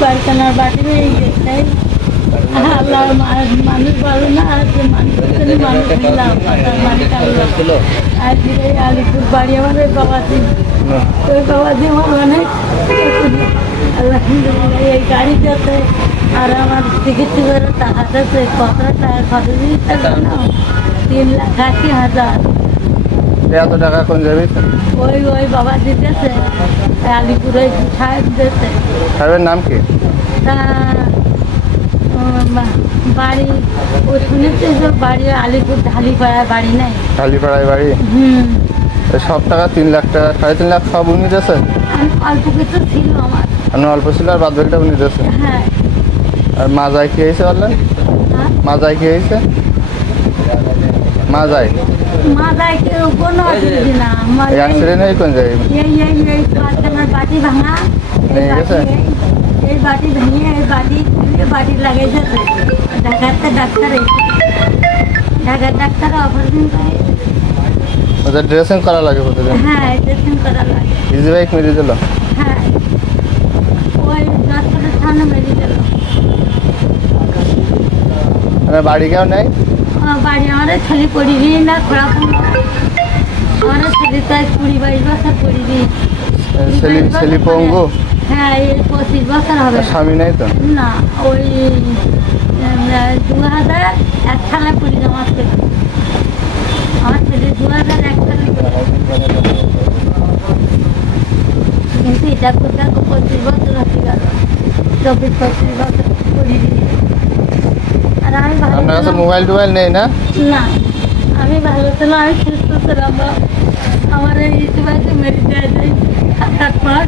কারখানার বাড়ি দেখতাই আল্লাহ মানুষ ভালো না মানুষ দিলাম আর আলিপুর বাড়ি আমার ওই বাবাজি আমার অনেক আলহামদুলিল্লাহ এই গাড়ি যাতে আর আমার চিকিৎসা করে টাকা যাচ্ছে কত টাকা কত জিনিস 3,80,000 এত টাকা কোন যাবে? ওই বাবা দিতেছে আলিপুরে সাহেব দিতেছে। সাহেবের নাম কি? বাড়ি ও শুনেছে বাড়ি আলিপুর ঢালিপাড়ায় বাড়ি নাই। ঢালিপাড়ায় বাড়ি? সব টাকা 3 লাখ টাকা 3.5 লাখ সব উনি দিয়েছে? অল্প কিছু ছিল আমার। অল্প ছিল আর বাদ বাকিটা উনি দিয়েছে? হ্যাঁ। আর মাজায় কি হয়েছে বললেন? মাজায় কি হয়েছে? মাজায় কেউ কোনো অসুবিধা না। অ্যাক্সিডেন্ট হয়ে কোন জায়গায়? এই কারখানার বাটি ভাঙা, এই বাটি ভেঙে এই বাটি লাগাই যাচ্ছে ঢাকার ডাক্তার অপারেশন করে। ওদের ড্রেসিং করা লাগে প্রতিদিন? হ্যাঁ ড্রেসিং করা লাগে। ইজি বাইক মেরে দিল? হ্যাঁ ওই ডাক্তারের সামনে মেরে দিল। মানে বাড়ি কেউ নেই? বাড়ি আমার ছেলে পড়িনি না খোলা আমার ছেলে তাই 20-22 বছর পড়িনি। ছেলে পঙ্গু? হ্যাঁ এই 25 বছর হবে। স্বামী নেই তো? না ওই 2001 সালে পড়ি আমার ছেলে 2001 সালে কিন্তু এটা কোথাও 25 বছর হতে গেল 24-25 বছর পড়িনি। আর আমি আপনার কাছে মোবাইল টোবাইল নেই না? না আমি ভালো ছিলাম, আমি সুস্থ ছিলাম। আমার এই ইতিবাচক মেরে দেওয়া যায় 7-8 মাস